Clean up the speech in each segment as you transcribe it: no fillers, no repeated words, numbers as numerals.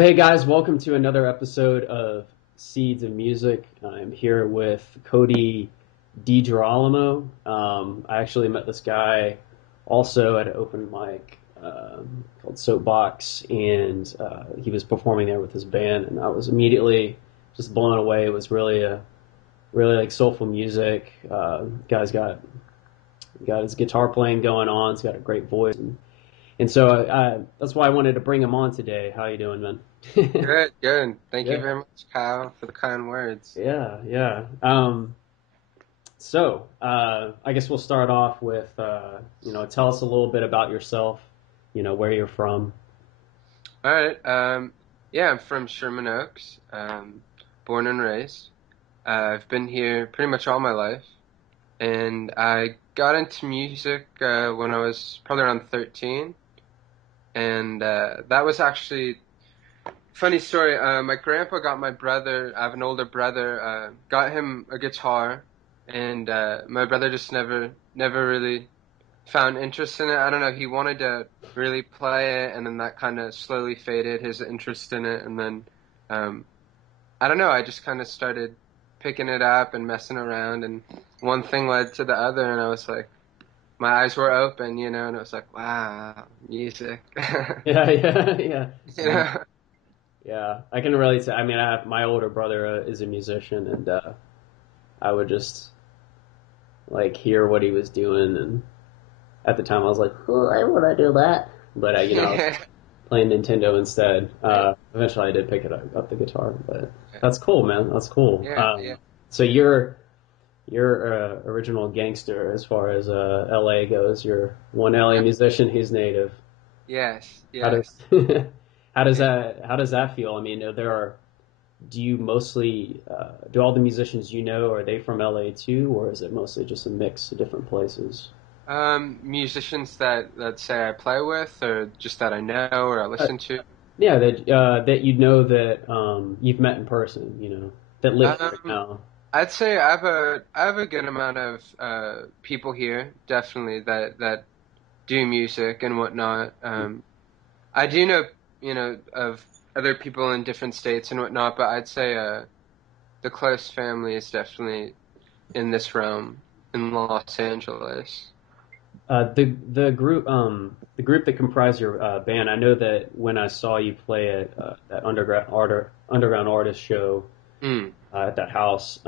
So, hey guys, welcome to another episode of Seeds of Music. I'm here with Cody Digerolamo. I actually met this guy also at an open mic called Soapbox, and he was performing there with his band, and I was immediately just blown away. It was really like soulful music. Guy's got his guitar playing going on. He's got a great voice, and so that's why I wanted to bring him on today. How you doing, man? Good, good. Thank you Yeah, very much, Kyle, for the kind words. yeah. I guess we'll start off with, tell us a little bit about yourself, where you're from. All right. Yeah, I'm from Sherman Oaks, born and raised. I've been here pretty much all my life, and I got into music when I was probably around 13, and that was actually funny story. My grandpa got my brother. I have an older brother. Got him a guitar, and my brother just never really found interest in it. I don't know. He wanted to really play it, and then that kind of slowly faded his interest in it. And then I don't know. I just kind of started picking it up and messing around, and one thing led to the other, and I was like, my eyes were open, and it was like, wow, music. Yeah, yeah. you Um, know? yeah, I can really say. I mean, my older brother is a musician, and I would just like hear what he was doing, and at the time I was like, oh, I want to do that, but I was Yeah, playing Nintendo instead. yeah, Eventually, I did pick up the guitar, but that's cool, man. That's cool. yeah, yeah. So you're original gangster as far as LA goes. You're one LA musician who's native. Yes, How yes. does how does that feel? I mean, do you mostly do all the musicians are they from LA too, or is it mostly just a mix of different places? Musicians that say I play with, or just that I know or I Uh, listen to. yeah, that that you've met in person, that live here Um, now. I'd say I have a good amount of people here, definitely that do music and whatnot. I do know of other people in different states and whatnot, but I'd say the close family is definitely in this realm in Los Angeles. The group that comprised your band. I know that when I saw you play at that underground artist show Mm, at that house,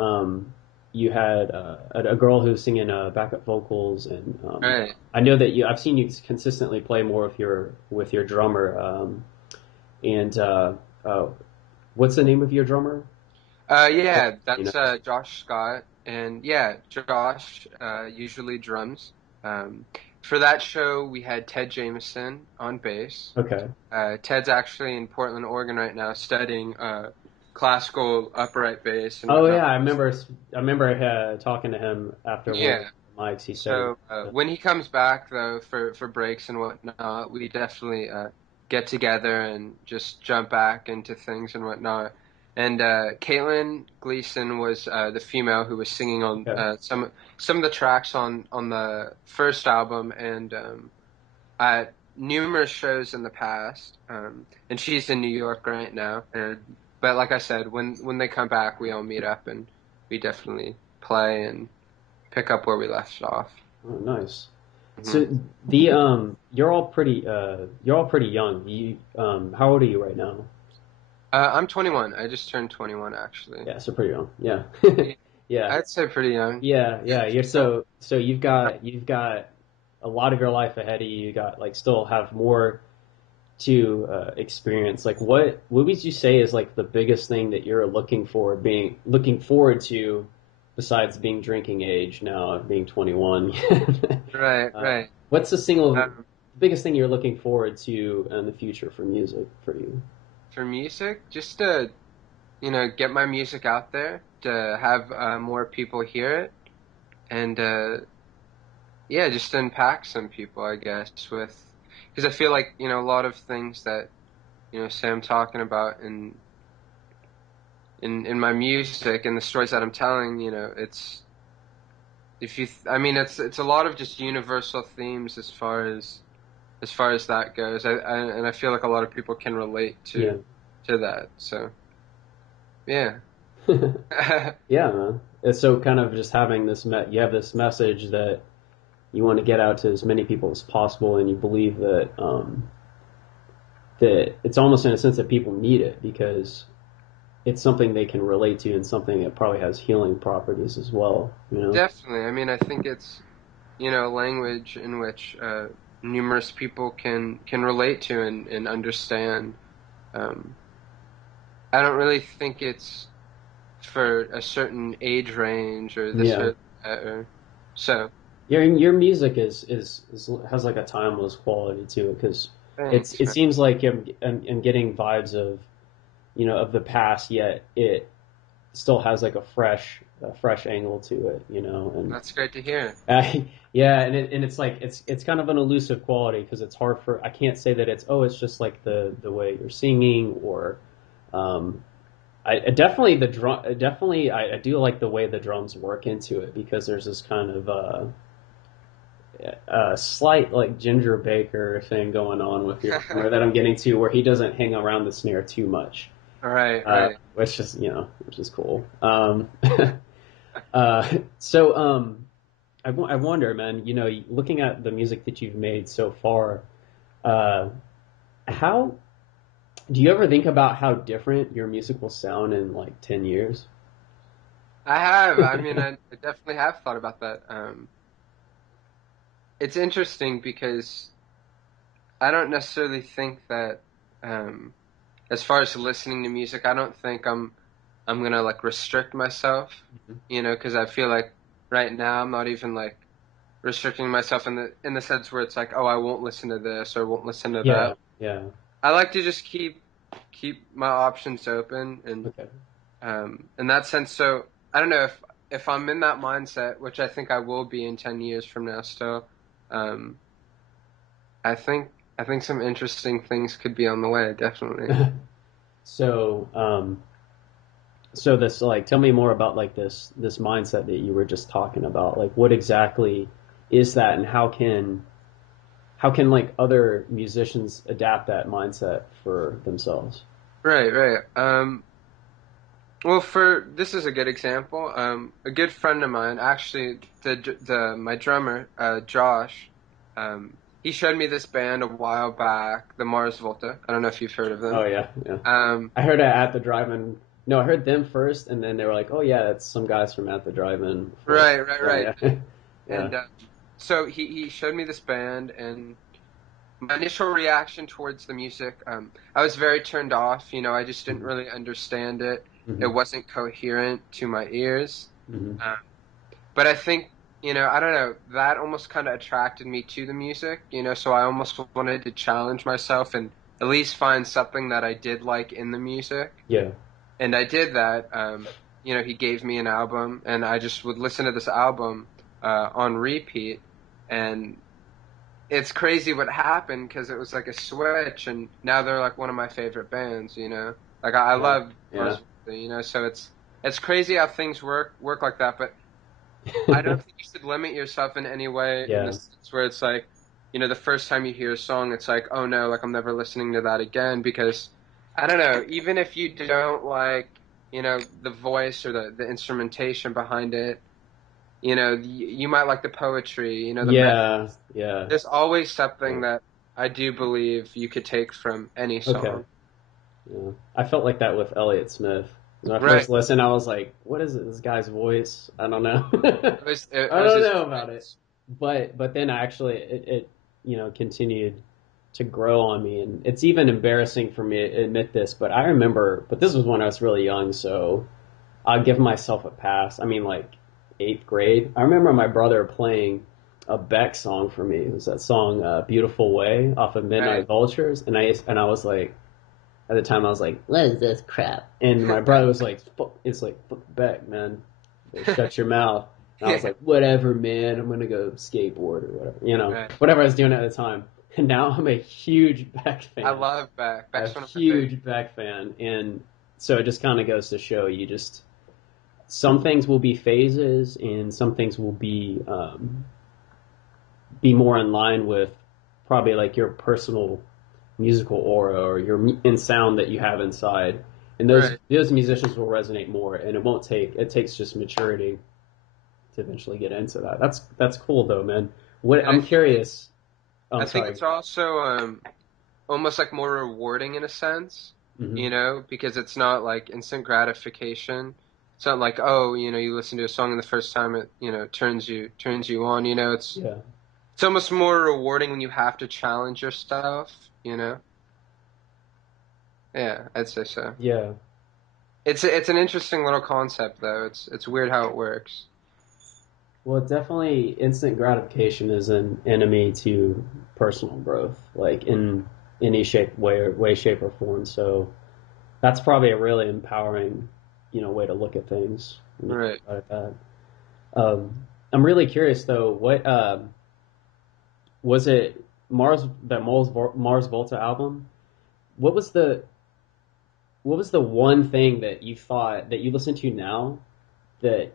you had a girl who was singing backup vocals, and right. I know that I've seen you consistently play more with your drummer. And uh, what's the name of your drummer? Yeah, You know. that's Josh Scott, and yeah, Josh usually drums. Um, for that show, we had Ted Jameson on bass. Okay. Ted's actually in Portland, Oregon right now, studying classical upright bass and Oh yeah, whatnot. I remember talking to him after one of Yeah. the mics. He said, So when he comes back though for breaks and whatnot, we definitely get together and just jump back into things and whatnot. And Caitlin Gleason was the female who was singing on okay, some of the tracks on the first album and at numerous shows in the past. And she's in New York right now. And but like I said, when they come back, we all meet up and we definitely play and pick up where we left off. oh, nice. Hmm. So you're all pretty young. How old are you right now? I'm 21. I just turned 21 actually. Yeah, so pretty young. Yeah, Yeah, yeah, I'd say pretty young. yeah. You're So, so you've got a lot of your life ahead of you. You got like still have more to experience. Like what would you say is like the biggest thing that you're looking forward to besides being drinking age now, being 21? right, uh, right. what's the single Um, biggest thing you're looking forward to in the future for music for you? for music, just to get my music out there, to have more people hear it, and yeah, just impact some people, I guess, with because I feel like a lot of things that say I'm talking about in my music and the stories that I'm telling, it's if you I mean it's a lot of just universal themes as far as that goes. And I feel like a lot of people can relate Yeah, to to that. So yeah. Yeah, man. It's so kind of just having you have this message that you want to get out to as many people as possible, and you believe that that it's almost in a sense that people need it because it's something they can relate to and something that probably has healing properties as well, you know? Definitely. I mean, I think it's, language in which numerous people can relate to and understand. Um, I don't really think it's for a certain age range or this Yeah. or that. Or, so, Your music is has like a timeless quality to it because thanks, it man. seems like I'm getting vibes of, of the past, yet it still has like a fresh angle to it, and That's great to hear. yeah, and it's like it's kind of an elusive quality because it's hard I can't say that it's just like the way you're singing or um, I definitely the drum definitely I do like the way the drums work into it because there's this kind of slight like Ginger Baker thing going on with your drummer that I'm getting to where he doesn't hang around the snare too much, Right, right. which is cool. Uh, so I wonder, man, looking at the music that you've made so far, uh, how do you ever think about how different your music will sound in like 10 years? I have. I mean, I definitely have thought about that. It's interesting because I don't necessarily think that, um, as far as listening to music, I don't think I'm gonna like restrict myself, because I feel like right now I'm not even like restricting myself in the sense where it's like, oh, I won't listen to this or won't listen to Yeah, that. yeah. I like to just keep my options open and Okay. in that sense. So I don't know if I'm in that mindset, which I think I will be in 10 years from now still. Um, I think I think some interesting things could be on the way, definitely. So, so this like tell me more about like this mindset that you were just talking about. Like what exactly is that and how can like other musicians adapt that mindset for themselves? Right, right. Well, for this is a good example. A good friend of mine, actually, the my drummer, Josh, he showed me this band a while back, the Mars Volta. I don't know if you've heard of them. Oh yeah, yeah. Um, I heard it at the drive-in. No, I heard them first, and then they were like, "Oh yeah, that's some guys from at the drive-in before." right, right, right. Yeah, yeah, yeah. And so he showed me this band, and my initial reaction towards the music, I was very turned off. I just didn't Mm-hmm. really understand it. It Mm-hmm. wasn't coherent to my ears. Mm-hmm. Um, But I think, I don't know, that almost kind of attracted me to the music, so I almost wanted to challenge myself and at least find something that I did like in the music. Yeah. And I did that. He gave me an album, and I just would listen to this album on repeat. And it's crazy what happened because it was like a switch, and now they're like one of my favorite bands. Like I Yeah. love Yeah. Mars, so it's crazy how things work like that. But I don't think you should limit yourself in any way in the Yeah. sense where it's like, the first time you hear a song, it's like, oh no, like I'm never listening to that again because I don't know, even if you don't like, the voice or the instrumentation behind it, you might like the poetry, the message. Yeah. Yeah. There's always Yeah. something that I do believe you could take from any Okay. song. Yeah. I felt like that with Elliott Smith. When I Right. first listened, I was like, "What is it? This guy's voice? I don't know. It I was don't his know about it." voice. But then actually it continued to grow on me, and it's even embarrassing for me to admit this, but I remember. But this was when I was really young, so I'll give myself a pass. I mean, like eighth grade. I remember my brother playing a Beck song for me. It was that song "Beautiful Way" off of Right. Midnight Vultures, and I was like, at the time, I was like, "What is this crap?" And my brother was like, "It's like fuck Beck, man. Like, shut your mouth." And I was Yeah. like, "Whatever, man. I'm gonna go skateboard or whatever, Right. whatever I was doing at the time." And now I'm a huge Beck I fan, love Beck. a Beck's one of my favorites. huge Beck fan, and so it just kind of goes to show you just some things will be phases, and some things will be more in line with probably like your personal musical aura or your in sound that you have inside, and Right. those musicians will resonate more, and it takes just maturity to eventually get into that. That's cool though, man. What And I I'm think curious. Oh, I I'm think sorry. it's also almost like more rewarding in a sense, Hmm. because it's not like instant gratification. It's not like, oh, you listen to a song and the first time it, turns you on, Yeah. it's almost more rewarding when you have to challenge yourself, you know? Yeah, I'd say so. Yeah. It's an interesting little concept though. It's weird how it works. Well, definitely, instant gratification is an enemy to personal growth, like in any shape, or form. So that's probably a really empowering, way to look at things when you think Right. about it that. I'm really curious though. What was it? Mars Volta album? What was the what was the one thing that you thought that you listen to now that,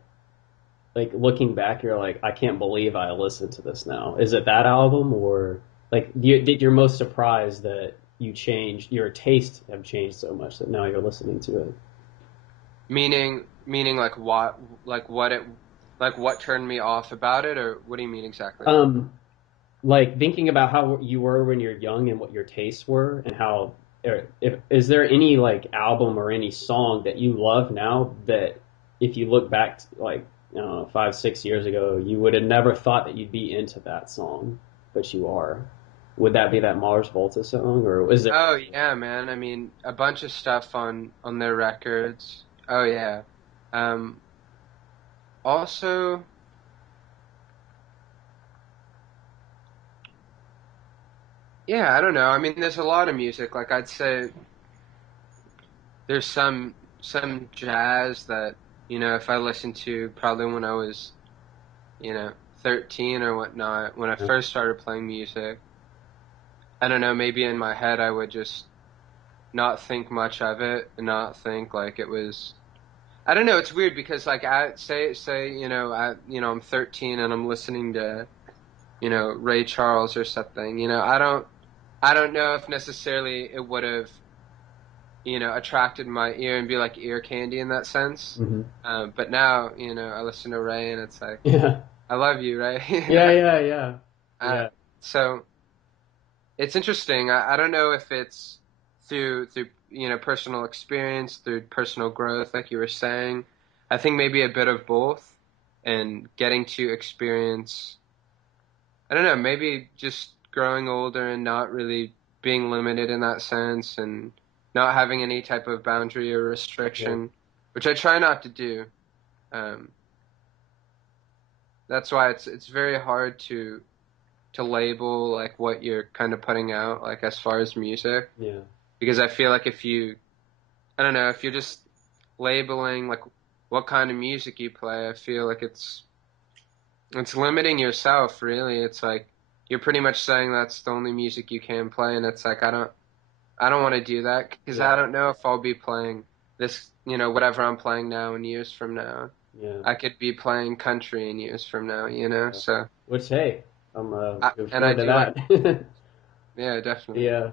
like, looking back, you're like, I can't believe I listened to this now? Is it that album, or like you're most surprised that your taste have changed so much that now you're listening to it? Meaning like what turned me off about it, or what do you mean exactly? Um, like thinking about how you were when you're young and what your tastes were, and how, if is there any like album or any song that you love now that if you look back like, I don't know, 5, 6 years ago, you would have never thought that you'd be into that song, but you are? Would that be that Mars Volta song, or is there? Oh yeah, man. I mean, a bunch of stuff on their records. Oh yeah. Um, Also, yeah, I don't know. I mean, there's a lot of music. Like I'd say there's some jazz that, if I listened to probably when I was, you know, 13 or whatnot, when I first started playing music, I don't know, maybe in my head I would just not think much of it and not think like it was. I don't know. It's weird because like I say I'm 13 and I'm listening to Ray Charles or something. I don't know if necessarily it would have attracted my ear and be like ear candy in that sense. Hmm. But now I listen to Ray and it's like Yeah, I love you, Ray. yeah, yeah, yeah, Uh, yeah, so it's interesting. I don't know if it's through personal experience, through personal growth, like you were saying. I think maybe a bit of both, and getting to experience. I don't know, maybe just growing older and not really being limited in that sense, and not having any type of boundary or yeah, restriction, which I try not to do. Um, that's why it's very hard to label like what you're kind of putting out, like as far as music, yeah, because I feel like I don't know, if you're just labeling like what kind of music you play, I feel like it's limiting yourself, really. It's like you're pretty much saying that's the only music you can play, and it's like I don't want to do that because yeah, I don't know if I'll be playing this, whatever I'm playing now in years from now. yeah. I could be playing country in years from now, Yeah. so Which, hey, I'm looking and I forward to do like, that. yeah, definitely. Yeah,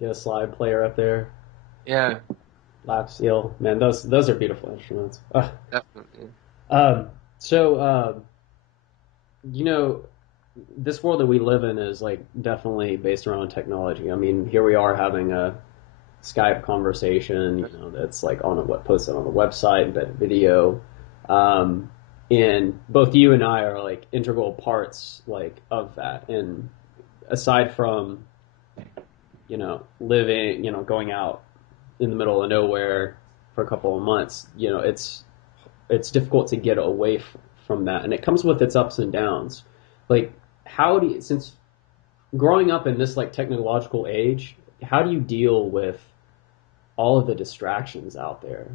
yeah, slide player up there, Yeah, lap steel. Man, those are beautiful instruments. definitely. Um, so, you know, this world that we live in is like definitely based around technology. I mean, here we are having a Skype conversation, that's like posted on the website, but video. Um, and both you and I are like integral parts like of that. And aside from, living, going out in the middle of nowhere for a couple of months, it's difficult to get away from that, and it comes with its ups and downs. Like, since growing up in this like technological age, how do you deal with all of the distractions out there?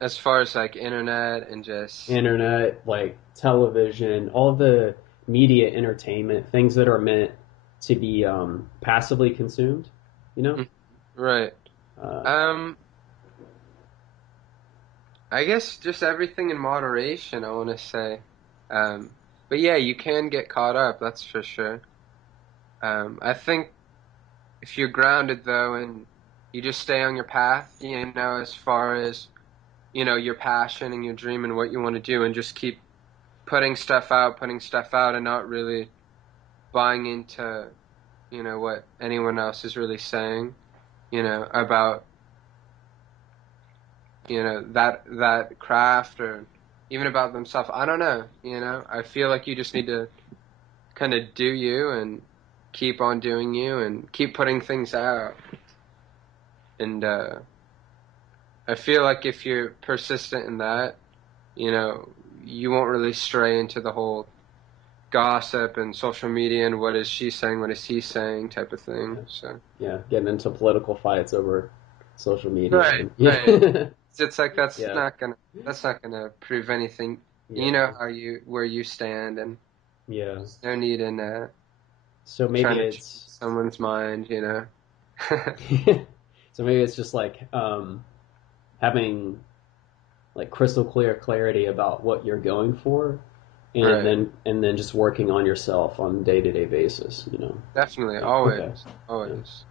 As far as like internet and just, Internet, like television, all the media entertainment, things that are meant to be passively consumed, you know? mm, right. Uh, Um, I guess just everything in moderation, I want to say. But yeah, you can get caught up, that's for sure. I think if you're grounded though, and you just stay on your path, as far as, your passion and your dream and what you want to do, and just keep putting stuff out, and not really buying into, what anyone else is really saying, about, that craft, or even about themselves. I don't know, I feel like you just need to kind of do you and keep on doing you and keep putting things out. And I feel like if you're persistent in that, you won't really stray into the whole gossip and social media and what is she saying, what is he saying type of thing. So Yeah, getting into political fights over social media. right, Yeah. right. It's like Yeah. that's not gonna prove anything. You Yeah. know where you stand, and Yeah. there's no need in So maybe trying to change it's someone's mind. so maybe it's just like having like crystal clear clarity about what you're going for, and Right. then just working on yourself on a day-to-day basis, Definitely, Yeah. Okay. always, Yeah. always.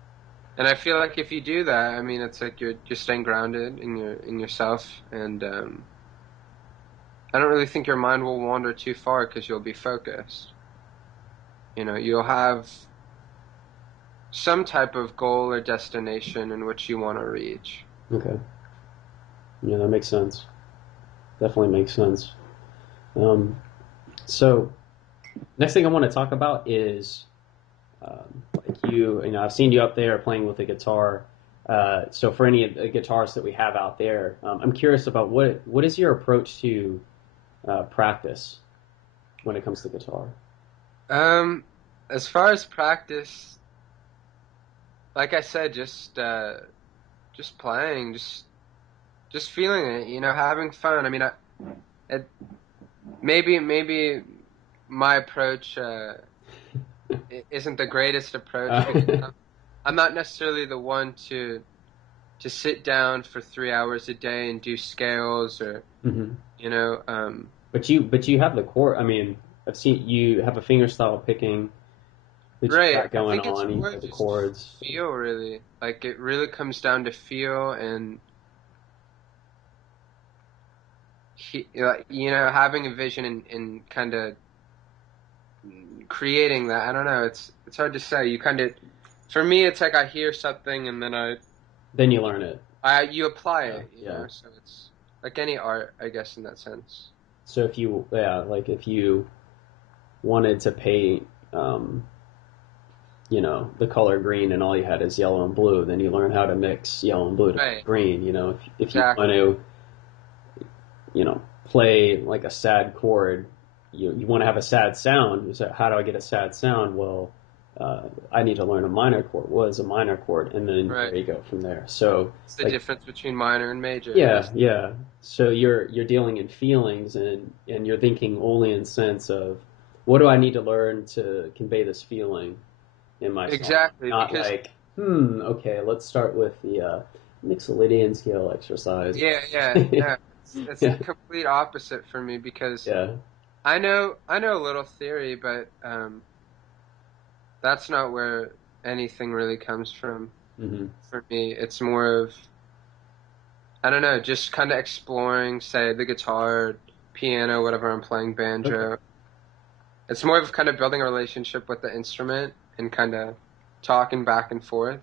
And I feel like if you do that, I mean, it's like you're staying grounded in yourself, and I don't really think your mind will wander too far because you'll be focused. You'll have some type of goal or destination in which you want to reach. Okay. Yeah, that makes sense. Definitely makes sense. Um, so next thing I want to talk about is like I've seen you up there playing with the guitar. So for any of the guitarists that we have out there, I'm curious about what is your approach to practice when it comes to guitar? Um, as far as practice, like I said, just playing, just feeling it, having fun. I mean, it, maybe my approach isn't the greatest approach because I'm not necessarily the one to sit down for 3 hours a day and do scales or Mhm. you know um But you have the chord. I mean, I've seen you have a fingerstyle picking that you've right. got I going think it's on. You more have the just chords. feel, really. Like it really comes down to feel and like, having a vision and kind of creating that. I don't know, it's hard to say. You kind of, for me, it's like I hear something and then Then you learn it. you apply Yeah, it, yeah. so it's like any art, I guess, in that sense. So if you wanted to paint, the color green, and all you had is yellow and blue, then you learn how to mix yellow and blue to Right. green. If you want Exactly. to, play like a sad chord, you want to have a sad sound. So how do I get a sad sound? Well, I need to learn a minor chord. What is a minor chord? And then Right. there you go from there. So It's the like, difference between minor and major, yeah, basically. yeah. So you're dealing in feelings, and you're thinking only in sense of what do I need to learn to convey this feeling in my song? Exactly, Not because like, okay, let's start with the Mixolydian scale exercise. yeah, yeah, no, it's the Yeah, complete opposite for me because yeah. I know a little theory, but that's not where anything really comes from Hmm. for me. It's more of, I don't know, just kind of exploring, say, the guitar, piano, whatever I'm playing, Okay. banjo. It's more of kind of building a relationship with the instrument and kind of talking back and forth,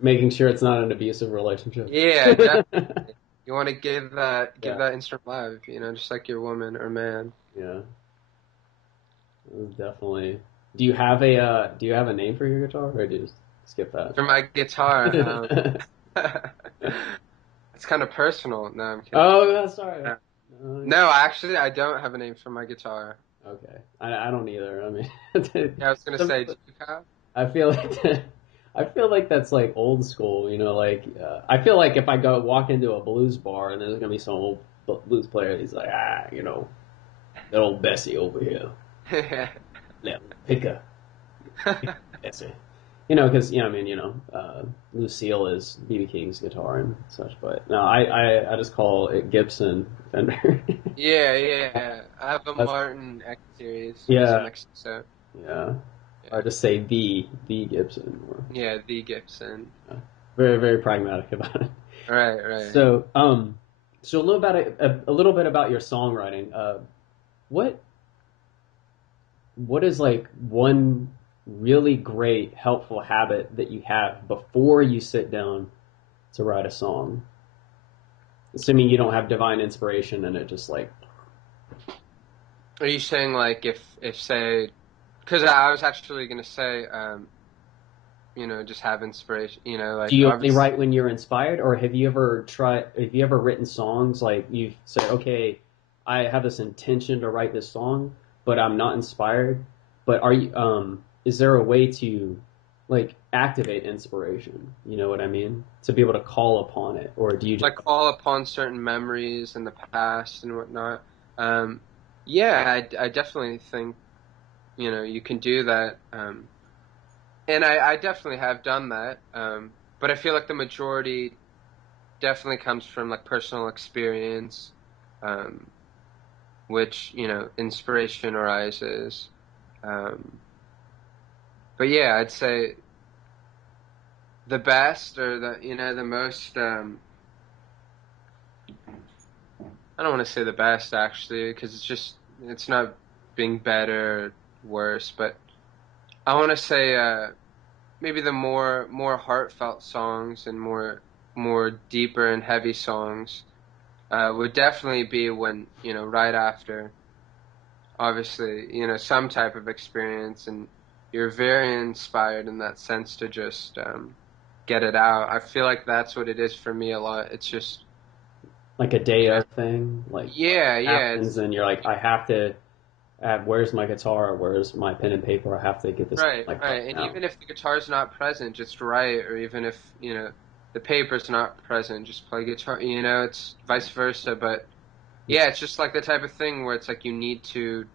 Making sure it's not an abusive relationship. Yeah, definitely. You want to give Yeah, that instrument love, just like your woman or man. yeah, definitely. Do you have a name for your guitar, or do you just skip that? For my guitar, it's kind of personal. No, I'm kidding. Oh, yeah, sorry. Uh, Uh, No, actually, I don't have a name for my guitar. okay, I don't either. I mean, Yeah, I was gonna some, say, do you have? I feel like I feel like that's like old school. Like I feel like if I go walk into a blues bar and there's gonna be some old blues player, he's like, that old Bessie over here, yeah, picker, Bessie. Because I mean, Lucille is BB King's guitar and such. But no, I just call it Gibson Fender. Yeah, yeah. I have a That's Martin X series. He's yeah, from Mexico. yeah. I just say the Gibson, or Yeah, the Gibson. very very pragmatic about it. Right, right. So so a little about a little bit about your songwriting. What what is like one really great helpful habit that you have before you sit down to write a song? Assuming you don't have divine inspiration and it just like, Are you saying like if say, because I was actually gonna say, just have inspiration, do like you only obviously. write when you're inspired, or have you ever written songs like you've said, okay, I have this intention to write this song, but I'm not inspired. But is there a way to like activate inspiration? You know what I mean? To be able to call upon it, or do you just Like call upon certain memories in the past and whatnot. Um, yeah, I definitely think, you can do that. And I definitely have done that. But I feel like the majority definitely comes from like personal experience, um, which, inspiration arises. Um, but yeah, I'd say the best or the most, I don't want to say the best actually, because it's not being better or worse, but I want to say maybe the more heartfelt songs and more deeper and heavy songs would definitely be when right after obviously some type of experience and you're very inspired in that sense to just get it out. I feel like that's what it is for me a lot. It's just like a day you know of thing, like yeah, yeah, happens it's and you're like, I have to. Where's my guitar? Where's my pen and paper? I have to get this right, like right right. And now. even if the guitar's not present, just write, or even if, the paper's not present, just play guitar, it's vice versa. But yeah, it's just like the type of thing where it's like you need to,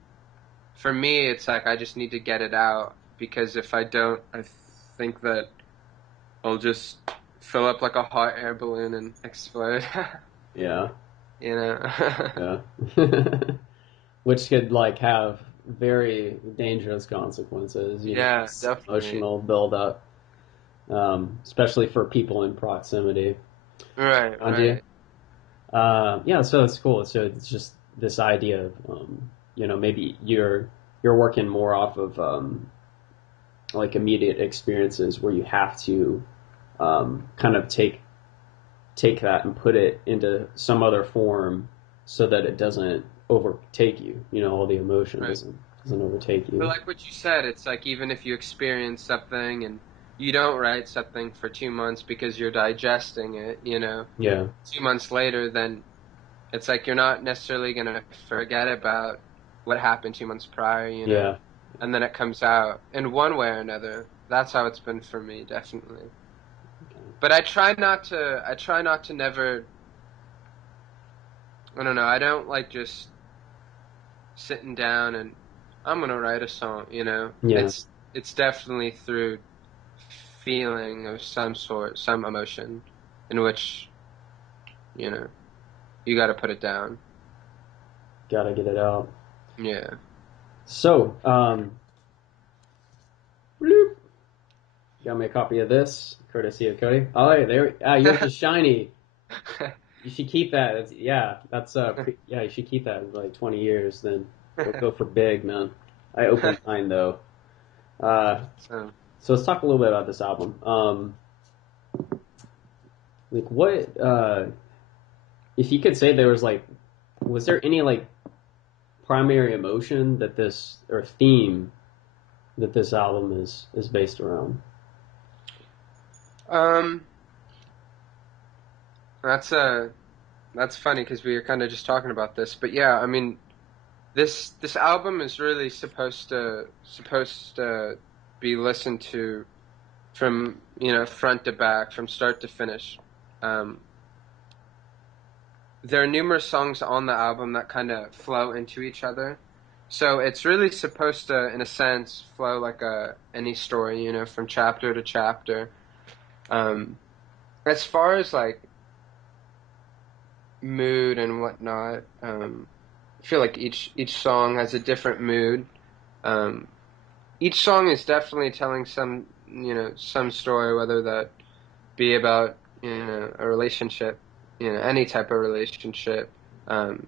for me, it's like I just need to get it out because if I don't, I think that I'll just fill up like a hot air balloon and explode, Yeah, you know? yeah. Which could like have very dangerous consequences, you know, Yeah, this definitely. emotional buildup, especially for people in proximity Right, around you. right. Yeah, so that's cool. So it's just this idea of, maybe you're working more off of like immediate experiences where you have to kind of take that and put it into some other form so that it doesn't overtake you. You know, all the emotion Right. doesn't overtake But you. like what you said, it's like even if you experience something and you don't write something for 2 months because you're digesting it, Yeah, 2 months later, then it's like you're not necessarily gonna forget about what happened 2 months prior, yeah. and then it comes out in one way or another. That's how it's been for me, definitely. But I try not to never, I don't know, I don't like just sitting down and I'm gonna write a song, Yeah, It's definitely through feeling of some sort, some emotion in which, you know, you gotta put it down. gotta get it out. Yeah. So, bloop, got me a copy of this, courtesy of Cody. Oh, hey, there. Ah, yours is shiny. You should keep that. Yeah, that's yeah, you should keep that in like 20 years. Then it'll go for big, man. I opened mine though. Uh, So, so let's talk a little bit about this album. Like what? If you could say there was like, was there any like primary emotion that this or theme that this album is based around? um, that's that's funny because we were kind of just talking about this, but yeah, I mean, this album is really supposed to be listened to from front to back, from start to finish. Um, there are numerous songs on the album that kind of flow into each other, so it's really supposed to, in a sense, flow like any story, from chapter to chapter. Um, as far as like mood and whatnot, I feel like each song has a different mood. Um, each song is definitely telling some story, whether that be about, a relationship, any type of relationship, um,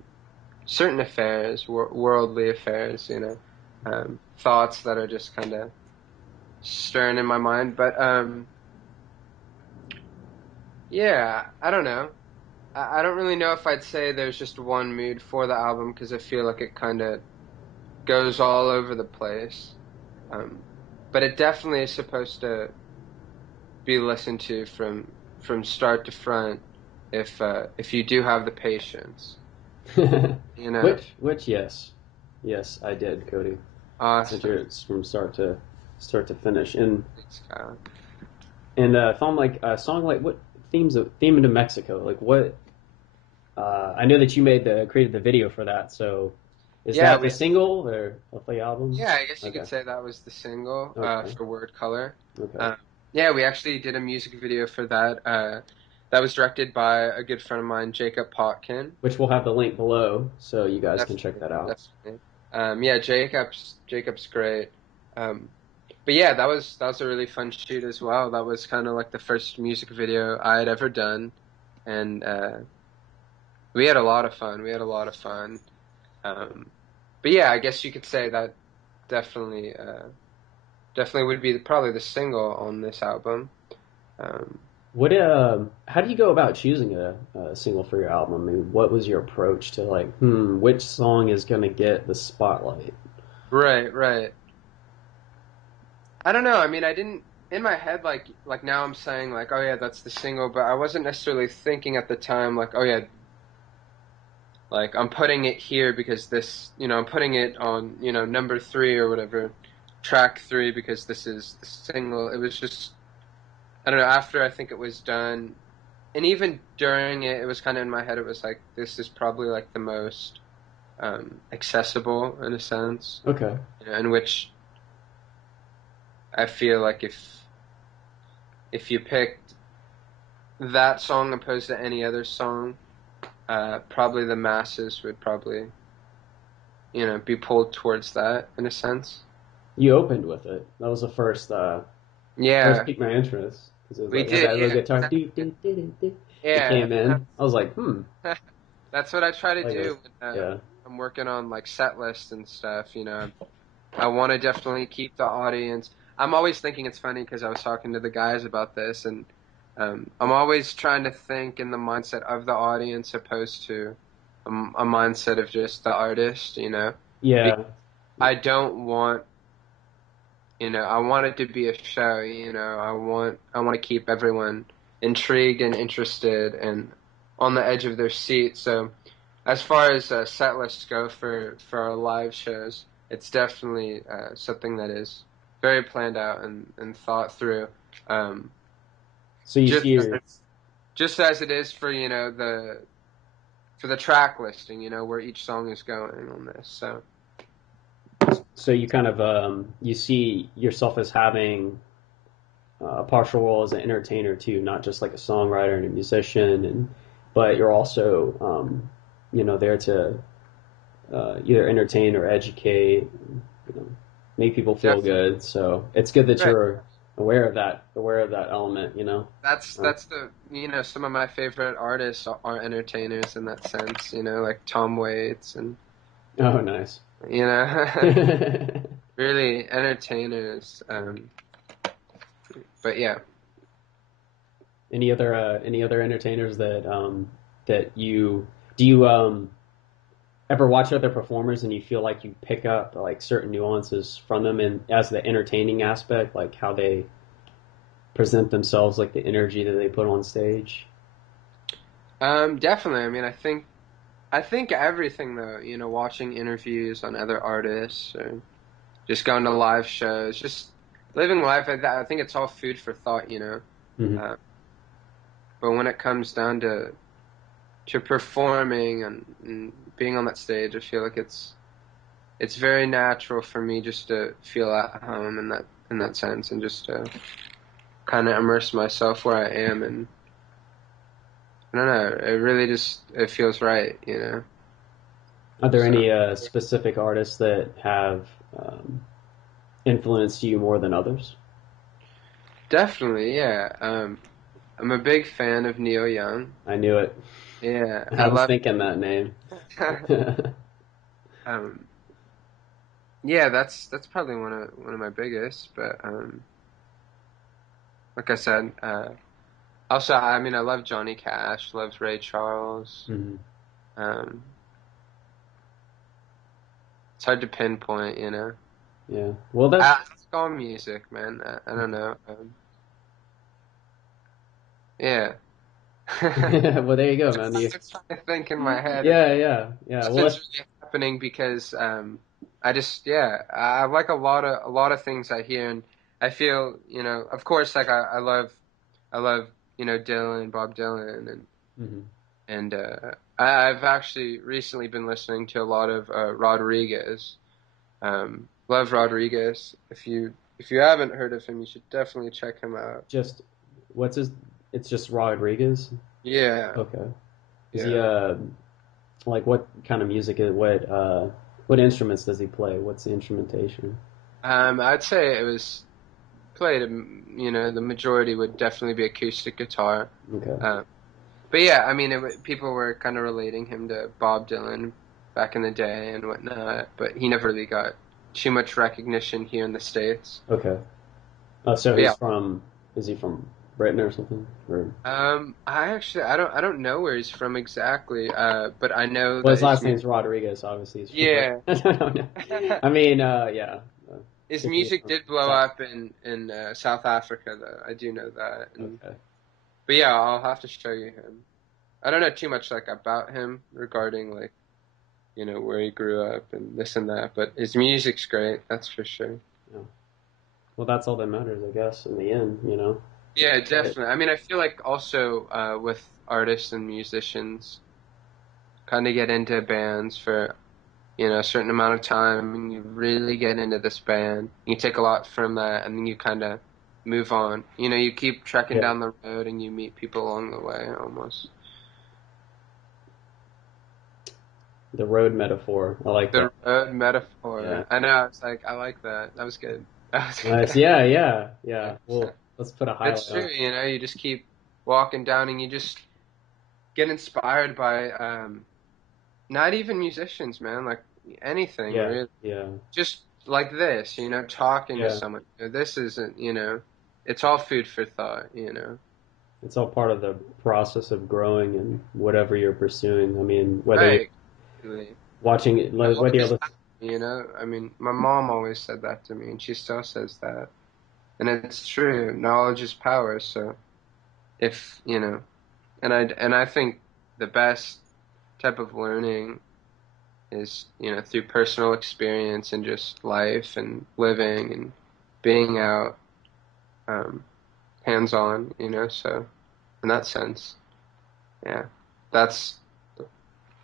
certain affairs, worldly affairs, thoughts that are just kind of stirring in my mind. But yeah, I don't know. I don't really know if I'd say there's just one mood for the album because I feel like it kind of goes all over the place. Um, but it definitely is supposed to be listened to from start to front if you do have the patience. You know, Which, yes, yes, I did, Cody. awesome. It's from start to finish, and Thanks, Kyle. a song like what theme into Mexico, like what? I know that you created the video for that, so is Yeah, that the single or of the album? yeah, I guess you Okay, could say that was the single okay, for Word Color. okay. Um, yeah, we actually did a music video for that. That was directed by a good friend of mine, Jacob Potkin. Which we'll have the link below, so you guys can check Definitely, that out. definitely. Yeah, Jacob's great. Um, but yeah, that was a really fun shoot as well. That was kind of like the first music video I had ever done, and we had a lot of fun. We had a lot of fun. Um, but yeah, I guess you could say that definitely definitely would be probably the single on this album. Um, How do you go about choosing a single for your album? I mean, what was your approach to like, which song is gonna get the spotlight? right, right. I don't know. I mean, I didn't in my head like now I'm saying like, oh yeah, that's the single, but I wasn't necessarily thinking at the time like, oh yeah, like I'm putting it here because this, I'm putting it on, number three or whatever, track three because this is the single. It was just I don't know. After I think it was done, and even during it, it was kind of in my head. It was like this is probably like the most accessible in a sense, Okay. in which I feel like if you picked that song opposed to any other song, probably the masses would probably be pulled towards that in a sense. You opened with it. That was the first Yeah, piqued my interest because it was we like had did. that little guitar. Yeah, It yeah. came in. I was like, That's what I try to like do this. when Yeah. I'm working on like set lists and stuff. I want to definitely keep the audience. I'm always thinking it's funny because I was talking to the guys about this, and I'm always trying to think in the mindset of the audience opposed to a mindset of just the artist. Because Yeah. I don't want, I want it to be a show. I want to keep everyone intrigued and interested and on the edge of their seat. So, as far as set lists go for our live shows, it's definitely something that is very planned out and thought through. Um, So you just see your just as it is for for the track listing, where each song is going on this. So so you kind of you see yourself as having a partial role as an entertainer too, not just like a songwriter and a musician, and but you're also there to either entertain or educate, make people feel definitely good. So it's good that right. you're aware of that element. That's Uh, that's the some of my favorite artists are entertainers in that sense. Like Tom Waits and oh, nice. you know really entertainers. But yeah. Any other entertainers that you do you ever watch other performers and you feel like you pick up like certain nuances from them and as the entertaining aspect, like how they present themselves, like the energy that they put on stage? Definitely. I mean, I think everything though, watching interviews on other artists or just going to live shows, just living life. I think it's all food for thought. Hmm. Uh, but when it comes down to performing and being on that stage, I feel like it's very natural for me just to feel at home in that sense and just to kind of immerse myself where I am and I don't know, it really just it feels right. Are there So any specific artists that have influenced you more than others? Definitely, yeah. I'm a big fan of Neil Young. I knew it. Yeah, I I was love. thinking that name. um, yeah, that's probably one of my biggest. But like I said, also I mean I love Johnny Cash, love Ray Charles. Mhm. Um, it's hard to pinpoint, you know. Yeah. Well, I that's like all music, man. I don't know. Yeah. well. There you go, man. I'm just trying to think in my head if Yeah, yeah, yeah. Well, nothing's really happening because I just yeah I like a lot of things I hear and I feel you know of course like I love you know Dylan Bob Dylan mhm. and I've actually recently been listening to a lot of Rodriguez. Love Rodriguez. If you haven't heard of him, you should definitely check him out. Just what's his? It's just Rodriguez. Yeah, Okay. Is he yeah. like what kind of music is what instruments does he play? What's the instrumentation? I'd say it was played. You know, the majority would definitely be acoustic guitar. Okay. Uh, but yeah, I mean, people were kind of relating him to Bob Dylan back in the day and whatnot. But he never really got too much recognition here in the States. Okay. So But he's yeah, from is he from Britain or something? Or I don't know where he's from exactly. But I know well, that his his last music. name's Rodriguez. Obviously, he's from Britain. Yeah. I don't know. I mean, yeah. Uh, His if he's music from did blow South. up in South Africa, though. I do know that. Okay. But yeah, I'll have to show you him. I don't know too much like about him regarding like you know where he grew up and this and that, but his music's great. That's for sure. Yeah. Well, that's all that matters, I guess, in the end. You know. Yeah, Right. definitely. I mean, I feel like also with artists and musicians, kind of get into bands for you know a certain amount of time, and you really get into this band. You take a lot from that, and then you kind of move on. You know, you keep trekking Yeah. down the road, and you meet people along the way, almost. The road metaphor. I like that. The road Yeah. metaphor. I know. It's like I like that. That was good. That was Nice. good. Yeah. Yeah. Yeah. Well, let's put a It's highlight on true. it. You know, you just keep walking down, and you just get inspired by not even musicians, man. Like anything, Yeah. really. Yeah. Just like this, you know, talking to Yeah. someone. You know, this isn't, you know, it's all food for thought. You know. It's all part of the process of growing and whatever you're pursuing. I mean, whether you're Right. Really. watching it, whether you're Knowledge is power, you know, I mean, my mom always said that to me, and she still says that. And it's true. Knowledge is power. So if you know, and I think the best type of learning is you know through personal experience and just life and living and being out um, hands on. You know, so in that sense, yeah, that's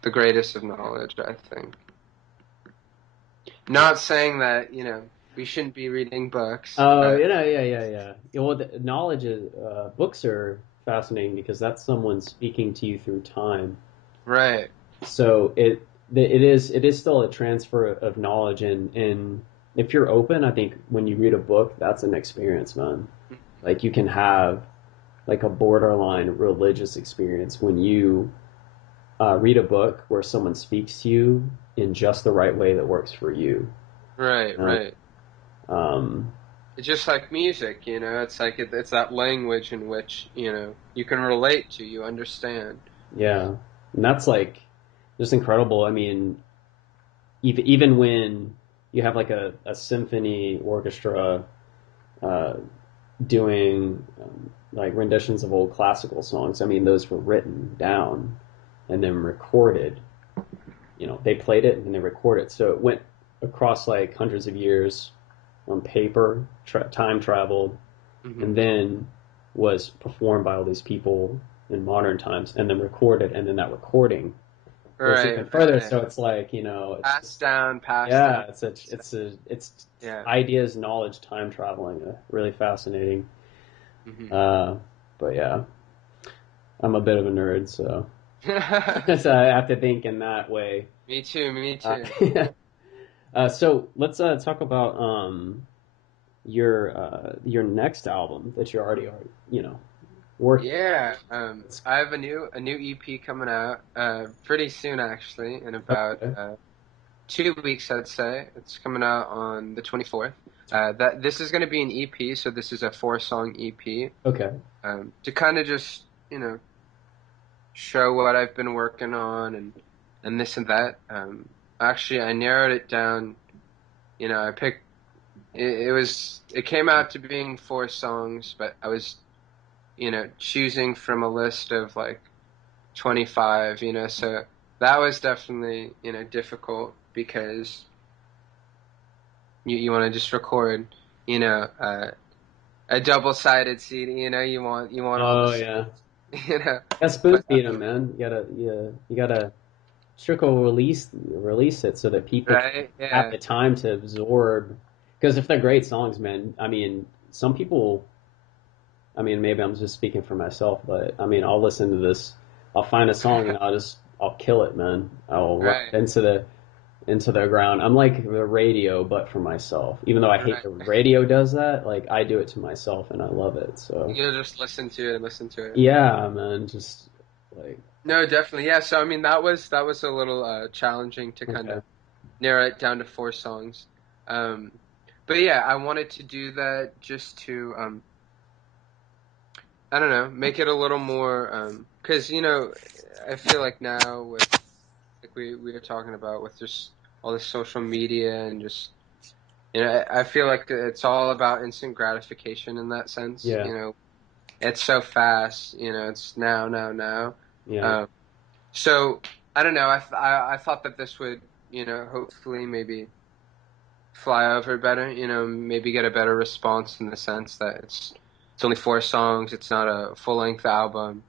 the greatest of knowledge. I think. Not saying that you know we shouldn't be reading books, oh, but you know, yeah, yeah, yeah. Yeah, well, the knowledge is books are fascinating because that's someone speaking to you through time. right, So it is still a transfer of knowledge, and if you're open, I think when you read a book, that's an experience, man. Like you can have like a borderline religious experience when you read a book where someone speaks to you in just the right way that works for you. right, You right. know? It's just like music, you know. It's like it's that language in which you know you can relate to, you understand. Yeah, and that's like just incredible. I mean, even when you have like a symphony orchestra uh, doing like renditions of old classical songs, I mean, those were written down and then recorded. You know, they played it and they recorded it, so it went across like hundreds of years on paper, time traveled, Hmm. and then was performed by all these people in modern times, and then recorded, and then that recording goes Right, even further. right. So it's like it's Passed just down, passed down. yeah, it's Yeah. ideas, knowledge, time traveling, really fascinating. Hmm. Uh, but yeah, I'm a bit of a nerd, so so I have to think in that way. Me too, me Uh, too. so let's talk about your next album that you're already working. Yeah, I have a new EP coming out pretty soon actually, in about Okay. 2 weeks I'd say. It's coming out on the 24th. That this is going to be an EP, so this is a 4-song EP. Okay. To kind of just show what I've been working on and this and that. Actually, I narrowed it down. I picked it came out to being 4 songs, but I was choosing from a list of like 25. So that was definitely difficult because you want to just record a double-sided CD. You want all Oh this, yeah. you know. That's spoon But feed them, man. You gotta trickle release it so that people right, have yeah, the time to absorb. Because if they're great songs, man, I mean, some people. I mean, maybe I'm just speaking for myself, but I mean, I'll listen to this. I'll find a song and I'll kill it, man. I'll run right, into the ground. I'm like the radio, but for myself. Even though I hate right. the radio does that, like I do it to myself and I love it. So You just listen to it and listen to it. yeah, man, just like No, definitely, yeah. So I mean, that was a little challenging to kind okay, of narrow it down to 4 songs. Um, but yeah, I wanted to do that just to I don't know, make it a little more because I feel like now with like we were talking about with just all this social media and just I feel like it's all about instant gratification in that sense. yeah, It's so fast. It's now, now, now. yeah, Um, so I don't know. I thought that this would hopefully maybe fly over better. Maybe get a better response in the sense that it's only 4 songs. It's not a full length album.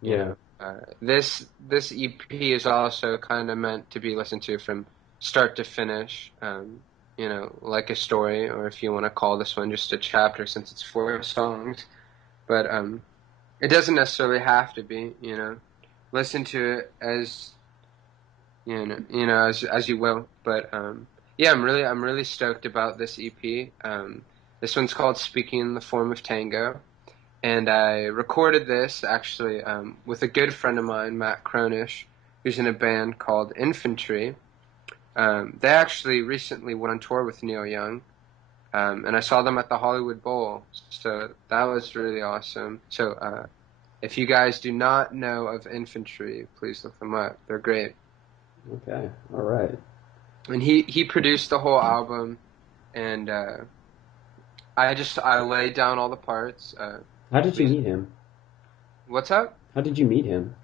You yeah. know, this EP is also kind of meant to be listened to from start to finish. Like a story, or if you want to call this one just a chapter, since it's 4 songs. But it doesn't necessarily have to be. Listen to it as as you will. But yeah, I'm really stoked about this EP. This one's called "Speaking in the Form of Tango." And I recorded this actually with a good friend of mine, Matt Cronish, who's in a band called Infantry. They actually recently went on tour with Neil Young, and I saw them at the Hollywood Bowl, so that was really awesome. So if you guys do not know of Infantry, please look them up. They're great. Okay, all right. And he produced the whole album, and I laid down all the parts. How did you We meet him? What's up? How did you meet him?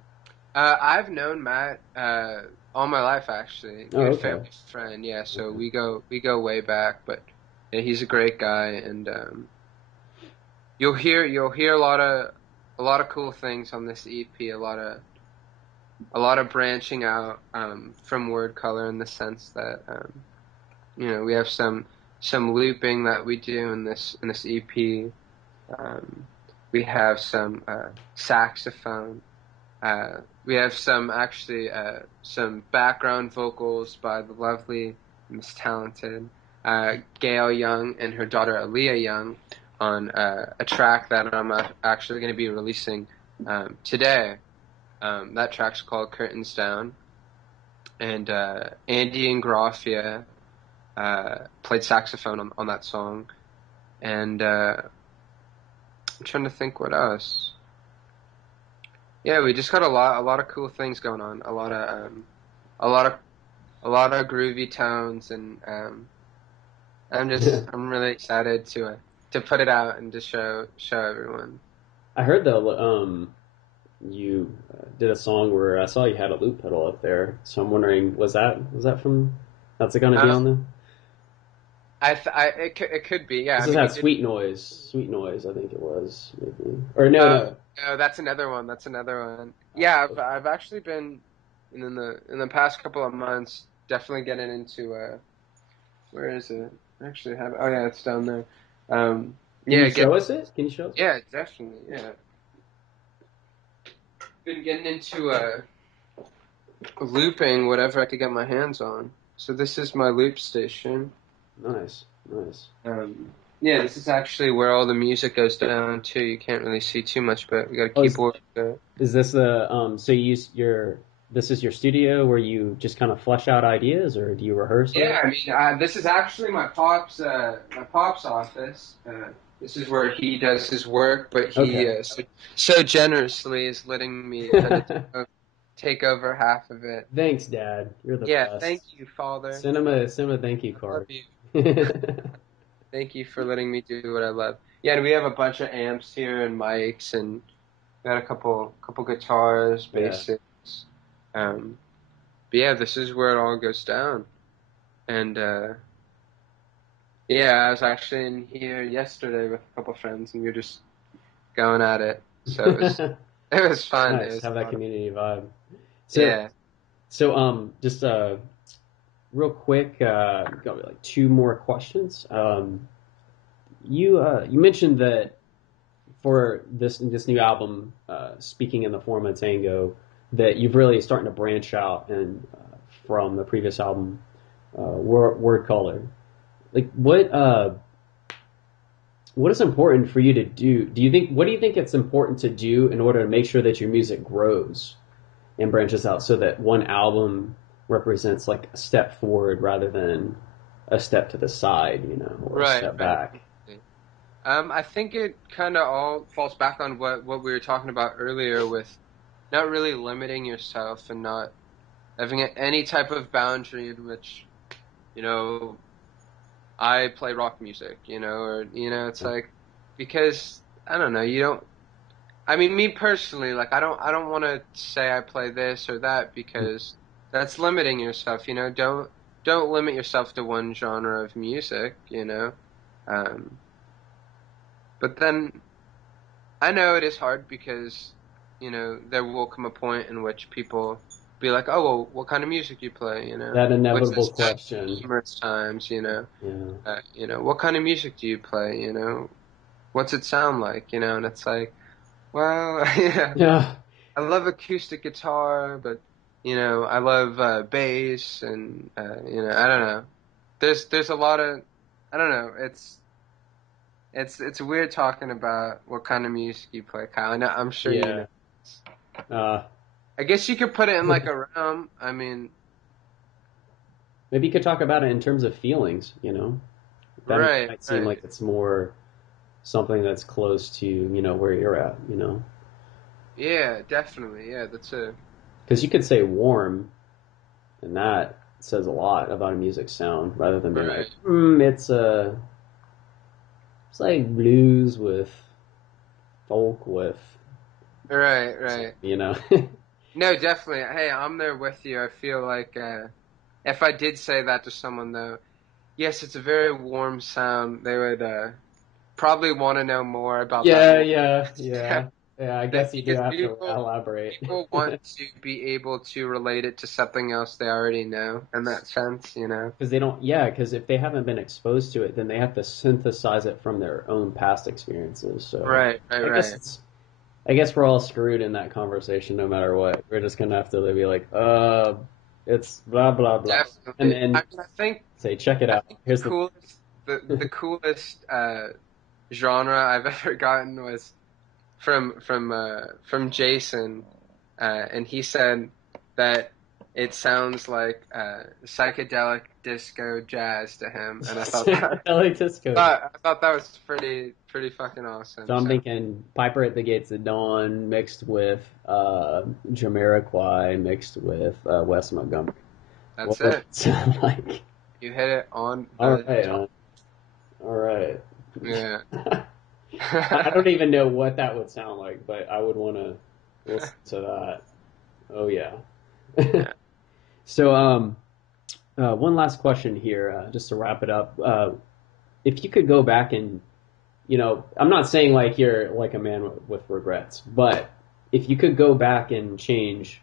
I've known Matt all my life actually. Oh, Good okay, family friend, yeah. So okay. we go way back, but yeah, he's a great guy, and you'll hear a lot of cool things on this EP. A lot of branching out from Word Color in the sense that we have some looping that we do in this EP. We have some saxophone. We have some background vocals by the lovely Miss Talented Gail Young and her daughter Aaliyah Young on a track that I'm actually going to be releasing today. That track's called Curtains Down, and Andy and Graffia played saxophone on that song, and I'm trying to think what else. Yeah, we just got a lot of cool things going on. A lot of groovy tones, and I'm really excited to put it out and to show everyone. I heard that you did a song where I saw you had a loop pedal up there. So I'm wondering, was that from? That's it going to be Um, on the. it could be, yeah. This I is mean, that he did. sweet noise. I think it was maybe, or no, Oh, no. no, that's another one. That's another one. Yeah, I've actually been in the past couple of months definitely getting into where is it? I actually have. Oh yeah, it's down there. Can you Yeah, show us it? Can you show us? yeah, definitely, yeah. Been getting into looping whatever I could get my hands on. So this is my loop station. Nice, nice. Um, Yeah, this is actually where all the music goes down too. You can't really see too much, but we got a Oh, keyboard. is this the so you use your this is your studio where you just kind of flesh out ideas, or do you rehearse a Yeah, lot? I mean, this is actually my pop's office. This is where he does his work, but he Okay. so generously is letting me kind of take over half of it. Thanks, Dad. You're the Yeah, thank best. you, Father. Send him a thank you I love card. you. Thank you for letting me do what I love. Yeah, and we have a bunch of amps here and mics, and got a couple guitars, Yeah. basses. Um, but yeah, this is where it all goes down. And yeah, I was actually in here yesterday with a couple friends, and we were just going at it. So it was fun. It Nice. was Have that fun. community vibe. So Yeah. just real quick, got like two more questions. You mentioned that for this new album, speaking in the form of tango, that you've really starting to branch out and from the previous album, word color. Like what is important for you to do? What do you think it's important to do in order to make sure that your music grows and branches out so that one album represents like a step forward rather than a step to the side, or a Right, step right. back? I think it kind of all falls back on what we were talking about earlier with not really limiting yourself and not having any type of boundary in which, you know, I play rock music, or, it's like, because, I don't know, you don't, I mean, me personally, like, I don't want to say I play this or that because that's limiting yourself, don't limit yourself to one genre of music. Um, but then I know it is hard because, there will come a point in which people be like, oh, well, what kind of music you play, That which inevitable is done question. numerous times. Yeah. What kind of music do you play? What's it sound like? And it's like, well, yeah, Yeah. I love acoustic guitar, but I love bass, and I don't know. There's a lot of, I don't know. It's weird talking about what kind of music you play, Kyle. I'm sure you know. Yeah. Uh, I guess you could put it in like a realm. I mean, Maybe you could talk about it in terms of feelings. That right, might seem right. like it's more something that's close to, where you're at. Yeah, definitely. Yeah, that's a Because you could say warm, and that says a lot about a music sound rather than being like, right, it's like blues with folk with, right, right. you know. No, definitely. Hey, I'm there with you. I feel like if I did say that to someone, though, yes, it's a very warm sound. They would probably want to know more about that Yeah, warm. yeah, yeah, yeah. I guess you do Because have to people elaborate. people want to be able to relate it to something else they already know in that sense. Because they don't, yeah, because if they haven't been exposed to it, then they have to synthesize it from their own past experiences. So Right, right, I guess right. it's, I guess we're all screwed in that conversation no matter what. We're just gonna have to be like, it's blah blah blah, and Definitely. I then mean, say, check it I out. think Here's the the coolest genre I've ever gotten was from Jason, and he said that it sounds like psychedelic disco jazz to him, and psychedelic disco. I thought that was pretty fucking awesome. So I'm So thinking Piper at the Gates of Dawn mixed with Jamiroquai mixed with Wes Montgomery. that's What would it. it sound like? You hit it on All the right, top. all right. Yeah. I don't even know what that would sound like, but I would want to listen to that. Oh yeah. Yeah. So one last question here, just to wrap it up. If you could go back and I'm not saying like you're like a man with regrets, but if you could go back and change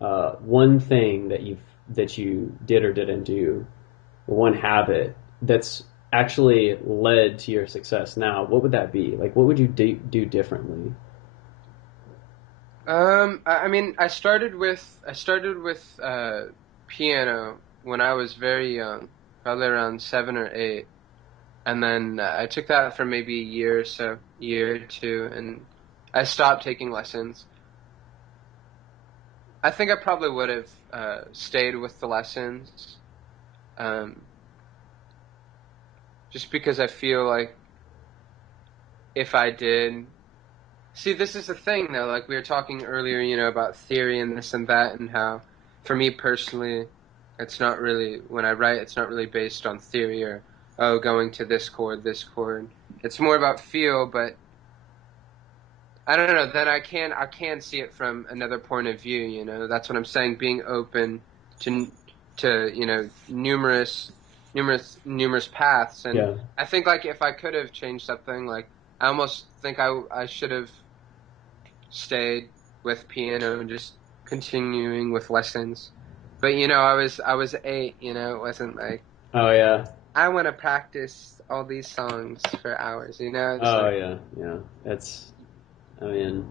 one thing that you did or didn't do, one habit that's actually led to your success now, what would that be? Like, what would you do differently? I mean, I started with piano when I was very young, probably around 7 or 8. And then I took that for maybe a year or so, year or two, and I stopped taking lessons. I think I probably would have stayed with the lessons, um, just because I feel like if I did, see, this is the thing though. Like we were talking earlier, about theory and this and that, and how, for me personally, it's not really when I write, it's not really based on theory or going to this chord, this chord. It's more about feel, but I don't know. Then I can see it from another point of view. That's what I'm saying. Being open to numerous paths, and Yeah. I think like if I could have changed something, like I almost think I should have stayed with piano and just continuing with lessons. But I was 8. It wasn't like Oh yeah. I want to practice all these songs for hours. It's Oh like, yeah. Yeah. I mean,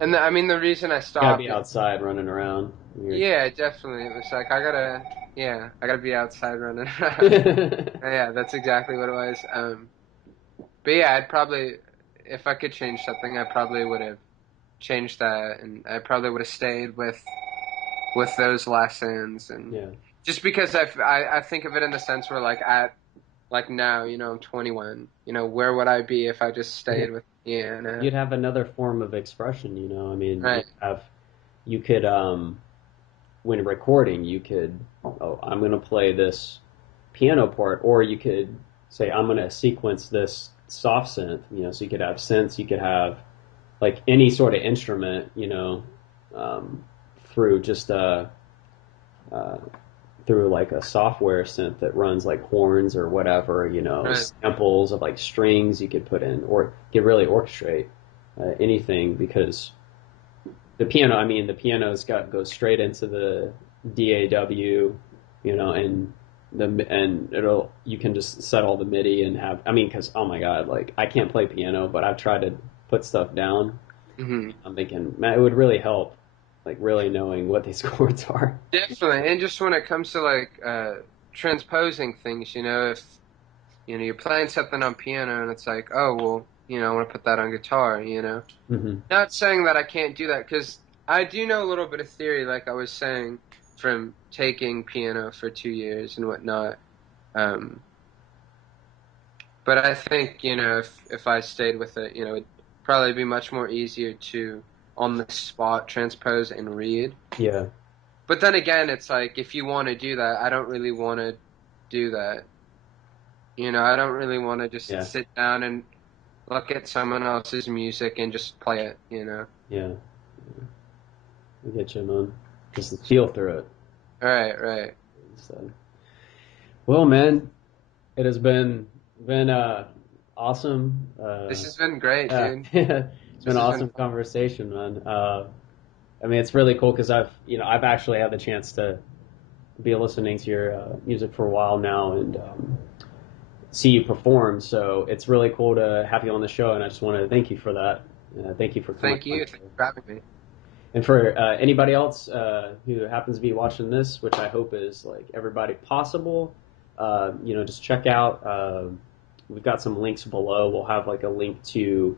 and I mean the reason I gotta be stopped is outside running around. yeah, definitely. It was like I gotta be outside running around. Yeah. Yeah, that's exactly what it was. But yeah, I'd probably, if I could change something, I probably would have changed that, and I probably would have stayed with those lessons, and just because I think of it in the sense where like now, I'm 21, where would I be if I just stayed with piano? You'd have another form of expression, I mean, Right. you could, when recording, you could, I'm going to play this piano part, or you could say, I'm going to sequence this soft synth, so you could have synths, you could have like any sort of instrument, um, through just uh, through like a software synth that runs like horns or whatever, Right. samples of like strings you could put in, or you could really orchestrate anything, because the piano's goes straight into the DAW, and you can just set all the MIDI and have, because oh my God, like I can't play piano, but I've tried to put stuff down. Hmm. I'm thinking, man, it would really help, like really knowing what these chords are. Definitely. And just when it comes to like transposing things, if you're playing something on piano and it's like, oh well, I want to put that on guitar. Hmm. Not saying that I can't do that, because I do know a little bit of theory, like I was saying, from taking piano for 2 years and whatnot. Um, but I think, if I stayed with it, it'd probably be much more easier to on the spot transpose and read. Yeah. But then again, it's like if you want to do that, I don't really want to do that. I don't really want to just Yeah. sit down and look at someone else's music and just play it. Yeah. I get you, man. Just feel through it. Right, right. So, well, man, it has been awesome. This has been great, Yeah, dude. it's been This an has been awesome conversation, man. It's really cool because I've actually had the chance to be listening to your music for a while now, and see you perform. So it's really cool to have you on the show, and I just want to thank you for that. Thank you for coming Thank on. you. Thank you for having me. And for anybody else who happens to be watching this, which I hope is like everybody possible, just check out. We've got some links below. We'll have like a link to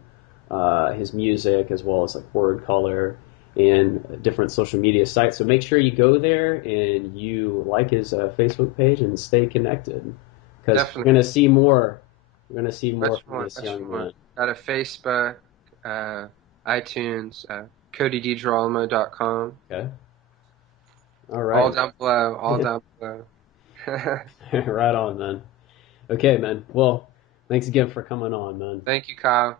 his music, as well as like word color and different social media sites. So make sure you go there and you like his Facebook page and stay connected, because we're Definitely. gonna see more. We're gonna see more Much from more, this much young more. man. Got a Facebook, iTunes, CodyDigerolamo.com. Okay. All All right. down below. All down below. Right on, man. Okay, man. Well, thanks again for coming on, man. Thank you, Kyle.